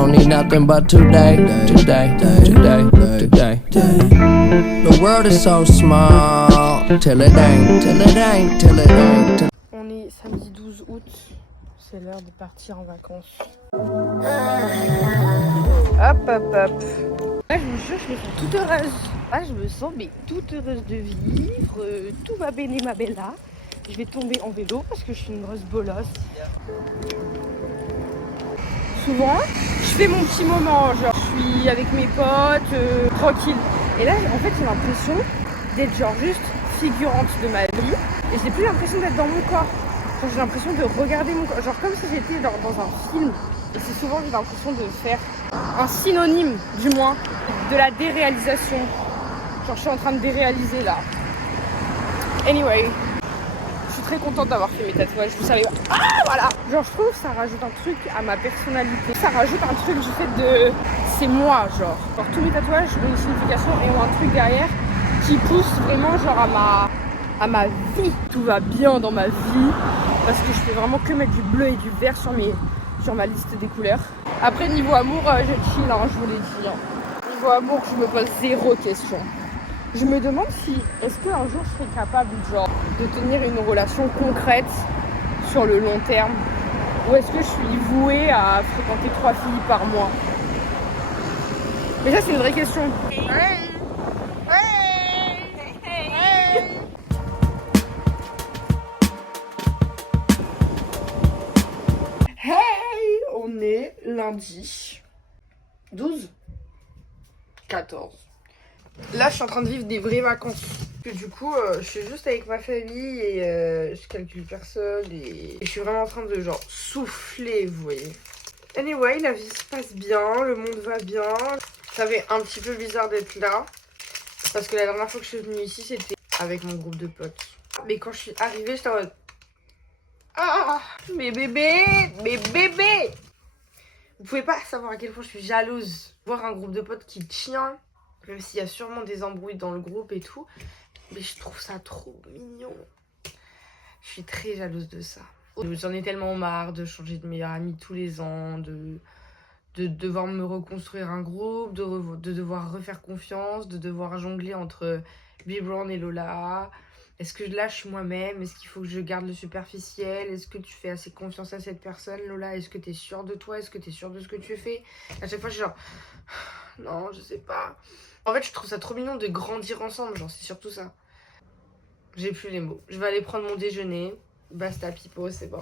don't need nothing but today. Today, today, today. The world is so small. Till it ain't, till it ain't, till it ain't. On est samedi 12 août. C'est l'heure de partir en vacances. Hop, hop, hop. Là, je vous jure, je me sens toute heureuse. Là, je me sens mais toute heureuse de vivre. Tout va bene, ma bella. Je vais tomber en vélo parce que je suis une grosse bolosse. Souvent, je fais mon petit moment. Genre, je suis avec mes potes, tranquille. Et là, en fait, j'ai l'impression d'être genre juste figurante de ma vie. Et j'ai plus l'impression d'être dans mon corps. Genre, j'ai l'impression de regarder mon corps. Genre, comme si j'étais dans un film. Et c'est souvent que j'ai l'impression de faire un synonyme, du moins, de la déréalisation. Genre, je suis en train de déréaliser là. Anyway, je suis très contente d'avoir fait mes tatouages. Vous savez, ah voilà. Genre, je trouve que ça rajoute un truc à ma personnalité. Ça rajoute un truc du fait de... C'est moi, genre. Genre, tous mes tatouages ont une signification et ont un truc derrière qui pousse vraiment, genre, à ma vie. Tout va bien dans ma vie parce que je fais vraiment que mettre du bleu et du vert sur ma liste des couleurs. Après, niveau amour, je chill, hein, je vous l'ai dit. Hein. Niveau amour, je me pose zéro question. Je me demande si, est-ce qu'un jour je serai capable, genre, de tenir une relation concrète sur le long terme, ou est-ce que je suis vouée à fréquenter 3 filles par mois? Mais ça, c'est une vraie question. Hey, on est lundi 12 14. Là, je suis en train de vivre des vraies vacances. Que du coup, je suis juste avec ma famille et je calcule personne et je suis vraiment en train de genre souffler, vous voyez. Anyway, la vie se passe bien, le monde va bien. Ça fait un petit peu bizarre d'être là parce que la dernière fois que je suis venue ici, c'était avec mon groupe de potes. Mais quand je suis arrivée, j'étais en mode ah, mes bébés, mes bébés. Vous pouvez pas savoir à quel point je suis jalouse. Voir un groupe de potes qui tient. Même s'il y a sûrement des embrouilles dans le groupe et tout. Mais je trouve ça trop mignon. Je suis très jalouse de ça. J'en ai tellement marre de changer de meilleure amie tous les ans. De devoir me reconstruire un groupe. De devoir refaire confiance. De devoir jongler entre Bee Brown et Lola. Est-ce que je lâche moi-même? Est-ce qu'il faut que je garde le superficiel? Est-ce que tu fais assez confiance à cette personne, Lola? Est-ce que tu es sûre de toi? Est-ce que tu es sûre de ce que tu fais? À chaque fois, je suis genre... Non, je sais pas. En fait, je trouve ça trop mignon de grandir ensemble. Genre, c'est surtout ça. J'ai plus les mots. Je vais aller prendre mon déjeuner. Basta, pipo, c'est bon.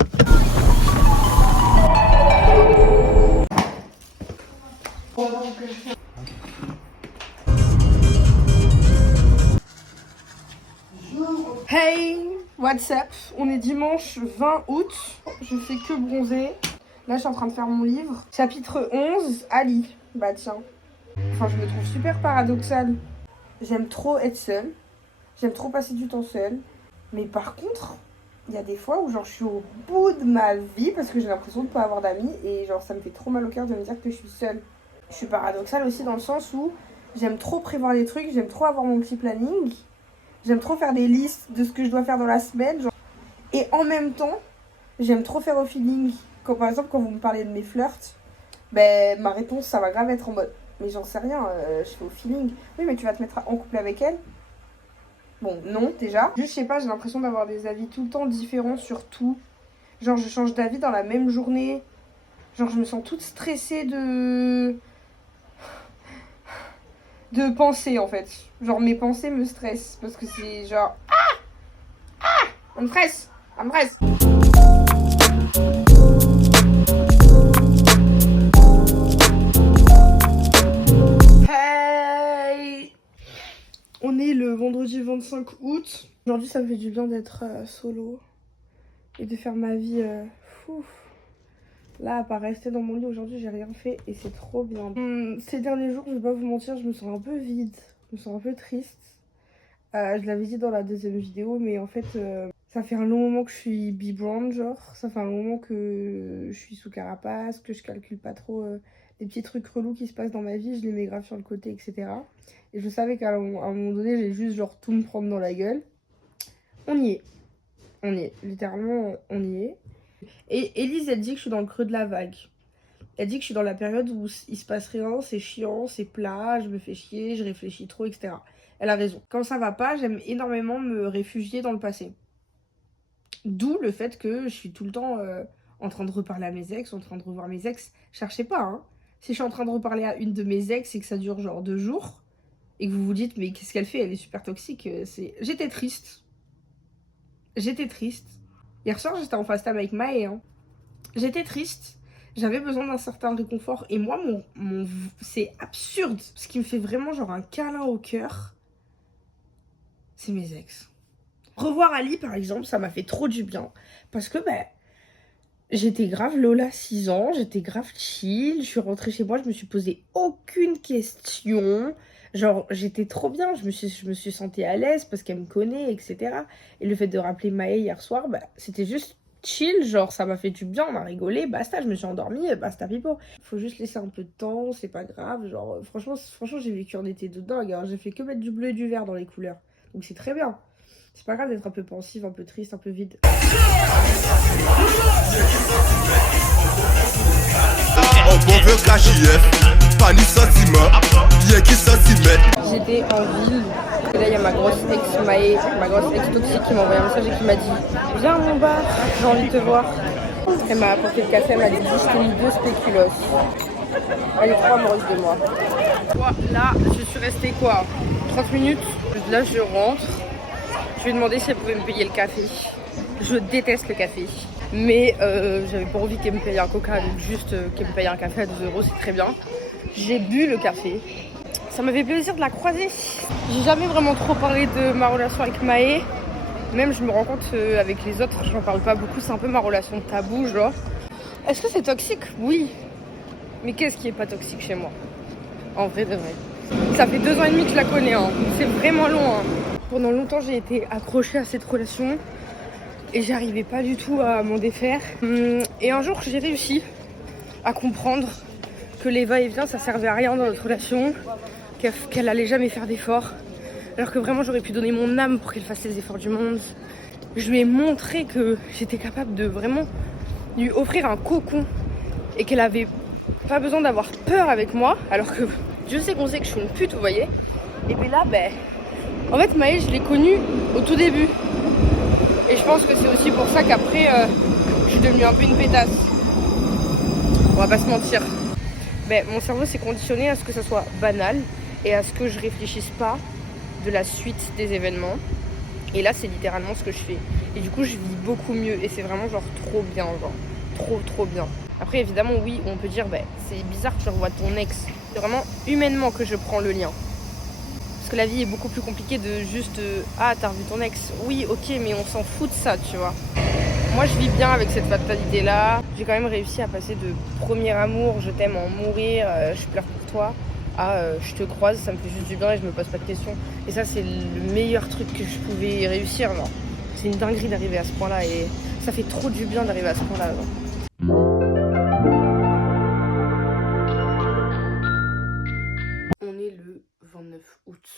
Hey, what's up? On est dimanche 20 août. Je fais que bronzer. Là, je suis en train de faire mon livre. Chapitre 11, Ali. Bah tiens. Enfin, je me trouve super paradoxale. J'aime trop être seule. J'aime trop passer du temps seule. Mais par contre, il y a des fois où genre je suis au bout de ma vie parce que j'ai l'impression de pas avoir d'amis. Et genre ça me fait trop mal au cœur de me dire que je suis seule. Je suis paradoxale aussi dans le sens où j'aime trop prévoir les trucs. J'aime trop avoir mon petit planning. J'aime trop faire des listes de ce que je dois faire dans la semaine. Genre. Et en même temps, j'aime trop faire au feeling. Quand, par exemple, quand vous me parlez de mes flirts, ben, ma réponse, ça va grave être en mode mais j'en sais rien, je fais au feeling. Oui, mais tu vas te mettre en couple avec elle? Bon, non, déjà. Juste, je sais pas, j'ai l'impression d'avoir des avis tout le temps différents sur tout. Genre, je change d'avis dans la même journée. Genre, je me sens toute stressée de penser, en fait. Genre, mes pensées me stressent. Parce que c'est genre... On me stresse. On me stresse. Hey! On est le vendredi 25 août. Aujourd'hui, ça me fait du bien d'être solo. Et de faire ma vie fou. Là, à part rester dans mon lit aujourd'hui, j'ai rien fait et c'est trop bien. Ces derniers jours, je vais pas vous mentir, je me sens un peu vide. Je me sens un peu triste. Je l'avais dit dans la deuxième vidéo, mais en fait, ça fait un long moment que je suis Bee Brown, genre. Ça fait un long moment que je suis sous carapace, que je calcule pas trop les petits trucs relous qui se passent dans ma vie. Je les mets grave sur le côté, etc. Et je savais qu'à un moment donné, j'allais juste genre tout me prendre dans la gueule. On y est. On y est. Littéralement, on y est. Et Elise, elle dit que je suis dans le creux de la vague. Elle dit que je suis dans la période où il se passe rien, c'est chiant, c'est plat, je me fais chier, je réfléchis trop, etc. Elle a raison. Quand ça va pas, j'aime énormément me réfugier dans le passé. D'où le fait que je suis tout le temps en train de reparler à mes ex, en train de revoir mes ex. Cherchez pas, hein. Si je suis en train de reparler à une de mes ex et que ça dure genre 2 jours, et que vous vous dites, mais qu'est-ce qu'elle fait? Elle est super toxique. J'étais triste. J'étais triste. Hier soir, j'étais en FaceTime avec Maë. Hein. J'étais triste. J'avais besoin d'un certain réconfort. Et moi, c'est absurde. Ce qui me fait vraiment genre un câlin au cœur, c'est mes ex. Revoir Ali, par exemple, ça m'a fait trop du bien. Parce que, j'étais grave Lola 6 ans, j'étais grave chill. Je suis rentrée chez moi, je me suis posé aucune question. Genre, j'étais trop bien, je me suis sentie à l'aise parce qu'elle me connaît, etc. Et le fait de rappeler Maë hier soir, c'était juste chill, genre ça m'a fait du bien, on a rigolé, basta, je me suis endormie, basta pipo. Faut juste laisser un peu de temps, c'est pas grave, genre franchement j'ai vécu un été de dingue, hein. J'ai fait que mettre du bleu et du vert dans les couleurs, donc c'est très bien. C'est pas grave d'être un peu pensive, un peu triste, un peu vide. J'étais en ville, et là il y a ma grosse ex Maë, ma grosse ex toxique qui m'a envoyé un message et qui m'a dit viens à mon bar, j'ai envie de te voir. Elle m'a apporté le café, elle m'a dit je t'ai mis 2 spéculoos. Elle est trop amoureuse de moi. Là je suis restée 30 minutes, là je rentre. Je lui ai demandé si elle pouvait me payer le café. Je déteste le café. Mais j'avais pas envie qu'elle me paye un coca, donc juste qu'elle me paye un café à 2 €, c'est très bien. J'ai bu le café. Ça m'a fait plaisir de la croiser. J'ai jamais vraiment trop parlé de ma relation avec Maë. Même je me rends compte avec les autres, j'en parle pas beaucoup, c'est un peu ma relation tabou, genre. Est-ce que c'est toxique? Oui. Mais qu'est-ce qui est pas toxique chez moi? En vrai de vrai. Ça fait 2 ans et demi que je la connais, hein. C'est vraiment long, hein. Pendant longtemps, j'ai été accrochée à cette relation et j'arrivais pas du tout à m'en défaire. Et un jour, j'ai réussi à comprendre que les va-et-vient, ça servait à rien dans notre relation, qu'elle allait jamais faire d'efforts, alors que vraiment, j'aurais pu donner mon âme pour qu'elle fasse les efforts du monde. Je lui ai montré que j'étais capable de vraiment lui offrir un cocon et qu'elle avait pas besoin d'avoir peur avec moi, alors que Dieu sait qu'on sait que je suis une pute, vous voyez. Et puis là, en fait, Maë, je l'ai connue au tout début. Et je pense que c'est aussi pour ça qu'après, je suis devenue un peu une pétasse. On va pas se mentir. Mon cerveau s'est conditionné à ce que ça soit banal et à ce que je réfléchisse pas de la suite des événements. Et là, c'est littéralement ce que je fais. Et du coup, je vis beaucoup mieux. Et c'est vraiment genre trop bien, genre trop bien. Après, évidemment, oui, on peut dire, c'est bizarre que tu revois ton ex. C'est vraiment humainement que je prends le lien. Parce que la vie est beaucoup plus compliquée de juste ah, t'as revu ton ex. Oui, ok, mais on s'en fout de ça, tu vois. Moi, je vis bien avec cette fatalité-là. J'ai quand même réussi à passer de premier amour, je t'aime en mourir, je pleure pour toi, à je te croise, ça me fait juste du bien et je me pose pas de questions. Et ça, c'est le meilleur truc que je pouvais réussir, genre. C'est une dinguerie d'arriver à ce point-là et ça fait trop du bien d'arriver à ce point-là, genre. On est le 29 août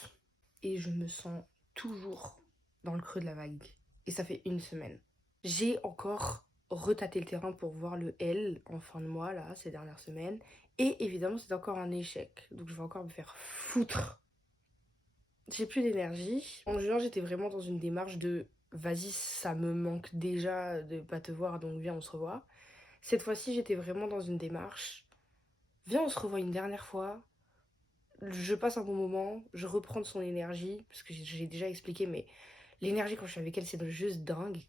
et je me sens toujours dans le creux de la vague. Et ça fait 1 semaine. J'ai encore retâté le terrain pour voir le L en fin de mois, là, ces dernières semaines. Et évidemment, c'est encore un échec. Donc je vais encore me faire foutre. J'ai plus d'énergie. En juin, j'étais vraiment dans une démarche de vas-y, ça me manque déjà de pas te voir, donc viens, on se revoit. Cette fois-ci, j'étais vraiment dans une démarche viens, on se revoit une dernière fois. Je passe un bon moment, je reprends de son énergie, parce que j'ai déjà expliqué, mais l'énergie quand je suis avec elle, c'est juste dingue.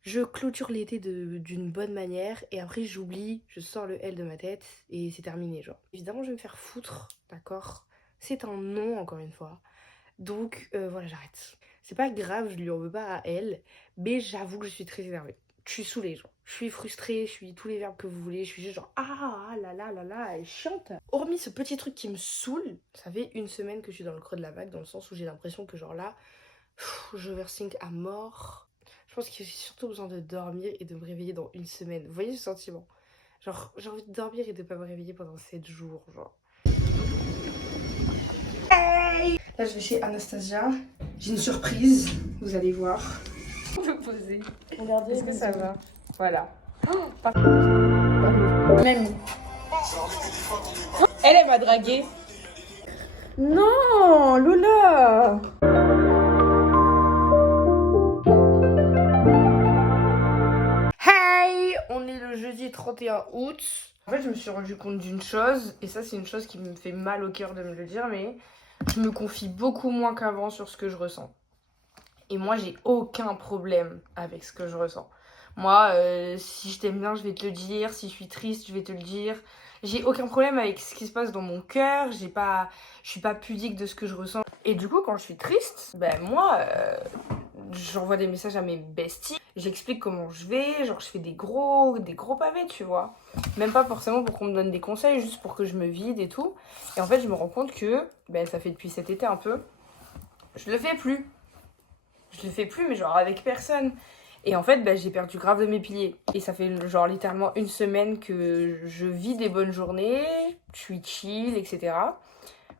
Je clôture l'été d'une bonne manière, et après j'oublie, je sors le L de ma tête, et c'est terminé, genre. Évidemment, je vais me faire foutre, d'accord? C'est un non, encore une fois. Donc, voilà, j'arrête. C'est pas grave, je lui en veux pas à elle, mais j'avoue que je suis très énervée. Je suis saoulée, genre. Je suis frustrée, je suis tous les verbes que vous voulez, je suis juste genre ah là là là là, elle est chiante. Hormis ce petit truc qui me saoule, ça fait 1 semaine que je suis dans le creux de la vague, dans le sens où j'ai l'impression que genre là, je overthink à mort. Je pense que j'ai surtout besoin de dormir et de me réveiller dans 1 semaine. Vous voyez ce sentiment? Genre, j'ai envie de dormir et de pas me réveiller pendant 7 jours, genre. Hey! Là, je vais chez Anastasia. J'ai une surprise, vous allez voir. Vous poser. Regardez, est-ce que ça va? Voilà. Oh, Même. Elle m'a dragué. Non, Lola. Hey, on est le jeudi 31 août. En fait, je me suis rendu compte d'une chose, et ça c'est une chose qui me fait mal au cœur de me le dire, mais je me confie beaucoup moins qu'avant sur ce que je ressens. Et moi, j'ai aucun problème avec ce que je ressens. Moi, si je t'aime bien, je vais te le dire. Si je suis triste, je vais te le dire. J'ai aucun problème avec ce qui se passe dans mon cœur. Je suis pas pudique de ce que je ressens. Et du coup, quand je suis triste, ben moi, j'envoie des messages à mes besties. J'explique comment je vais. Genre, je fais des gros pavés, tu vois. Même pas forcément pour qu'on me donne des conseils, juste pour que je me vide et tout. Et en fait, je me rends compte que, ben ça fait depuis cet été un peu, je le fais plus. Je le fais plus, mais genre avec personne. Et en fait, bah, j'ai perdu grave de mes piliers. Et ça fait genre littéralement une semaine que je vis des bonnes journées, je suis chill, etc.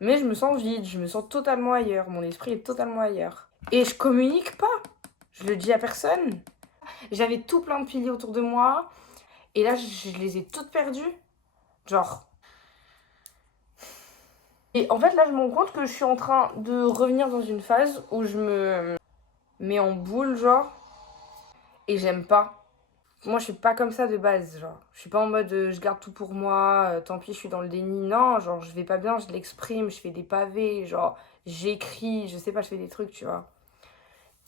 Mais je me sens vide, je me sens totalement ailleurs. Mon esprit est totalement ailleurs. Et je communique pas. Je le dis à personne. J'avais tout plein de piliers autour de moi. Et là, je les ai toutes perdues. Genre. Et en fait, là, je me rends compte que je suis en train de revenir dans une phase où je me mets en boule, genre. Et j'aime pas. Moi, je suis pas comme ça de base, genre. Je suis pas en mode je garde tout pour moi, tant pis, je suis dans le déni. Non, genre, je vais pas bien, je l'exprime, je fais des pavés, genre, j'écris, je sais pas, je fais des trucs, tu vois.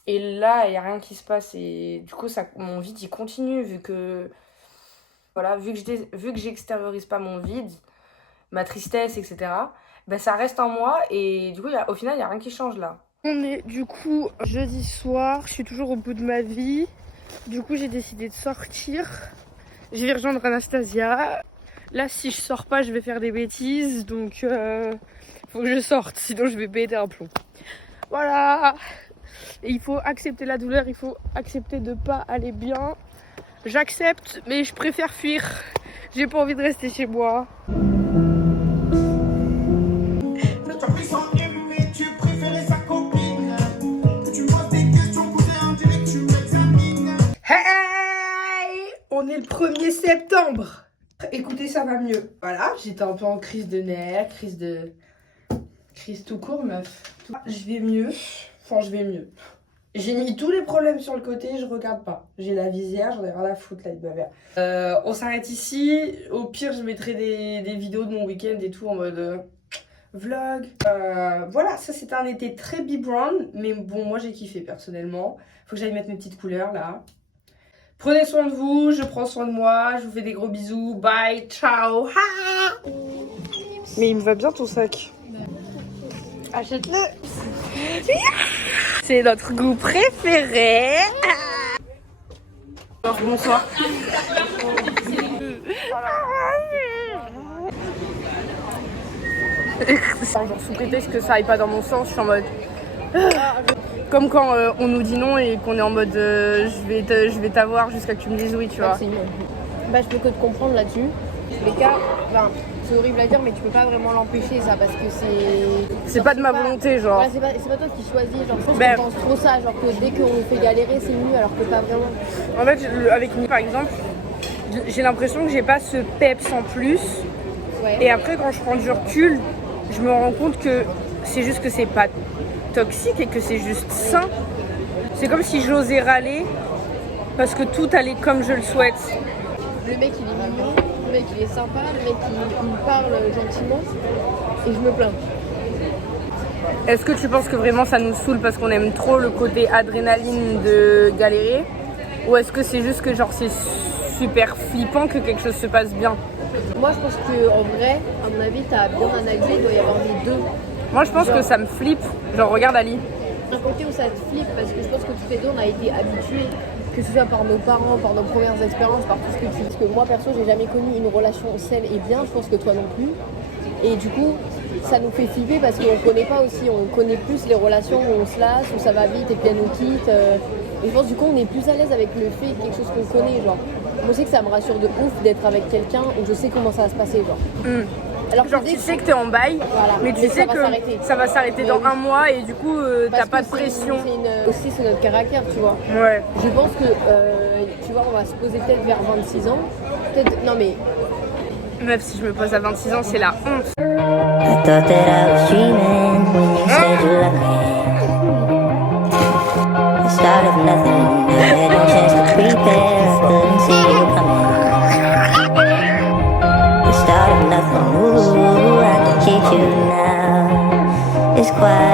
Et là, il y a rien qui se passe et du coup, ça, mon vide, il continue vu que... Voilà, vu que j'extériorise pas mon vide, ma tristesse, etc., ben ça reste en moi et du coup, au final, il y a rien qui change là. On est du coup jeudi soir, je suis toujours au bout de ma vie. Du coup, j'ai décidé de sortir. Je vais rejoindre Anastasia. Là, si je sors pas, je vais faire des bêtises. Donc, faut que je sorte, sinon je vais péter un plomb. Voilà. Et il faut accepter la douleur, il faut accepter de pas aller bien. J'accepte, mais je préfère fuir. J'ai pas envie de rester chez moi. Hey! On est le 1er septembre. Écoutez, ça va mieux. Voilà, j'étais un peu en crise de nerfs, crise tout court, meuf. Je vais mieux. Enfin, je vais mieux. J'ai mis tous les problèmes sur le côté, je regarde pas. J'ai la visière, j'en ai rien à foutre là, de ma mère. On s'arrête ici. Au pire, je mettrai des vidéos de mon week-end et tout en mode vlog. Voilà, ça c'était un été très be-brown, mais bon, moi j'ai kiffé personnellement. Faut que j'aille mettre mes petites couleurs là. Prenez soin de vous, je prends soin de moi, je vous fais des gros bisous, bye, ciao. Mais il me va bien ton sac. Achète-le. C'est notre goût préféré. Alors, bonsoir. Genre sous prétexte que ça aille pas dans mon sens, je suis en mode... Comme quand on nous dit non et qu'on est en mode je vais t'avoir jusqu'à que tu me dises oui, tu vois. Bah, je peux que te comprendre là-dessus. Les cas, enfin, c'est horrible à dire, mais tu peux pas vraiment l'empêcher ça parce que c'est pas de ma volonté, genre. Ouais, c'est pas toi qui choisis, genre je pense qu'on pense trop ça, genre que dès qu'on fait galérer c'est mieux alors que pas vraiment. En fait, avec Nick par exemple, j'ai l'impression que j'ai pas ce peps en plus. Ouais. Et après quand je prends du recul, je me rends compte que c'est juste que c'est pas toxique et que c'est juste sain. C'est comme si j'osais râler parce que tout allait comme je le souhaite. Le mec il est mignon, le mec il est sympa, le mec il me parle gentiment et je me plains. Est-ce que tu penses que vraiment ça nous saoule parce qu'on aime trop le côté adrénaline de galérer? Ou est-ce que c'est juste que genre c'est super flippant que quelque chose se passe bien? Moi je pense qu'en vrai, à mon avis, t'as bien analysé, il doit y avoir les deux. Moi je pense que ça me flippe, genre regarde Ali. Un côté où ça te flippe parce que je pense que toutes les deux on a été habitués, que ce soit par nos parents, par nos premières expériences, par tout ce que tu dis. Parce que moi perso j'ai jamais connu une relation saine et bien, je pense que toi non plus. Et du coup ça nous fait flipper parce qu'on connaît pas aussi, on connaît plus les relations où on se lasse, où ça va vite et puis elle nous quitte. Et je pense du coup on est plus à l'aise avec le fait de quelque chose qu'on connaît, genre. Moi je sais que ça me rassure de ouf d'être avec quelqu'un où je sais comment ça va se passer, genre. Alors genre tu sais que t'es en bail, voilà. Mais tu sais que ça va s'arrêter dans un mois et du coup t'as pas de pression. Aussi c'est notre caractère, tu vois. Ouais. Je pense que tu vois on va se poser peut-être vers 26 ans peut-être. Non mais. Meuf, si je me pose à 26 ans, c'est la honte. I thought that I was dreaming when you said you loved me. The start of nothing, I had no chance to prepare, I couldn't see you coming. The start of nothing, ooh, I can cheat you now. It's quiet.